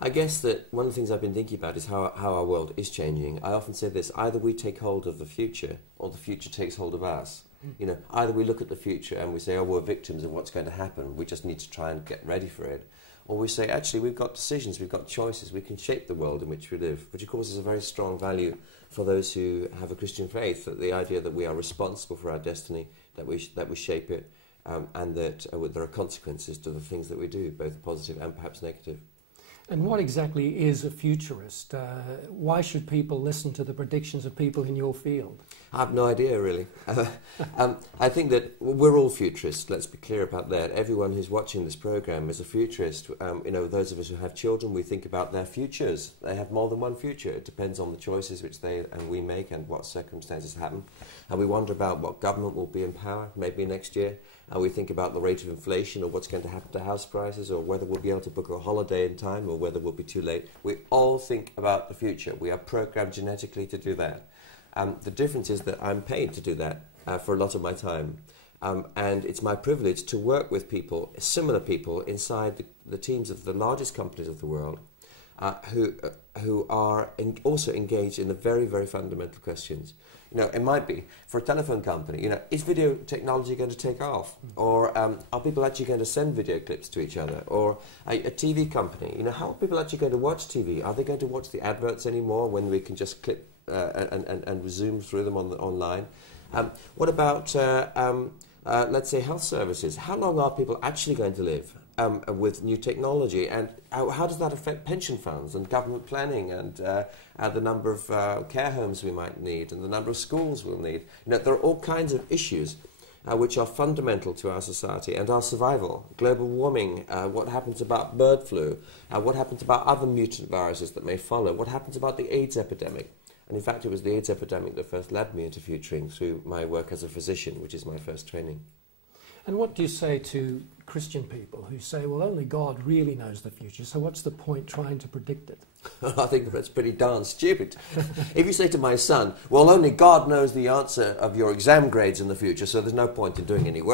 I guess that one of the things I've been thinking about is how our world is changing. I often say this: either we take hold of the future, or the future takes hold of us. You know, either we look at the future and we say, oh, we're victims of what's going to happen, we just need to try and get ready for it. Or we say, actually, we've got decisions, we've got choices, we can shape the world in which we live, which of course is a very strong value for those who have a Christian faith, that the idea that we are responsible for our destiny, that we shape it, and that there are consequences to the things that we do, both positive and perhaps negative. And what exactly is a futurist? Why should people listen to the predictions of people in your field? I have no idea, really. I think that we're all futurists, let's be clear about that. Everyone who's watching this programme is a futurist. You know, those of us who have children, we think about their futures. They have more than one future. It depends on the choices which they and we make and what circumstances happen. And we wonder about what government will be in power, maybe next year. And we think about the rate of inflation, or what's going to happen to house prices, or whether we'll be able to book a holiday in time, or whether we'll be too late. We all think about the future. We are programmed genetically to do that. The difference is that I'm paid to do that for a lot of my time. And it's my privilege to work with people, similar people, inside the teams of the largest companies of the world, who are also engaged in the very, very fundamental questions. You know, it might be, for a telephone company, you know, is video technology going to take off? Or are people actually going to send video clips to each other? Or a TV company, you know, how are people actually going to watch TV? Are they going to watch the adverts anymore when we can just clip and resume through them online? What about, let's say, health services? How long are people actually going to live with new technology? And how does that affect pension funds and government planning and the number of care homes we might need and the number of schools we'll need? You know, there are all kinds of issues which are fundamental to our society and our survival. Global warming, what happens about bird flu, what happens about other mutant viruses that may follow, what happens about the AIDS epidemic. And in fact, it was the AIDS epidemic that first led me into futuring through my work as a physician, which is my first training. And what do you say to Christian people who say, well, only God really knows the future, so what's the point trying to predict it? I think that's pretty darn stupid. If you say to my son, well, only God knows the answer of your exam grades in the future, so there's no point in doing any work.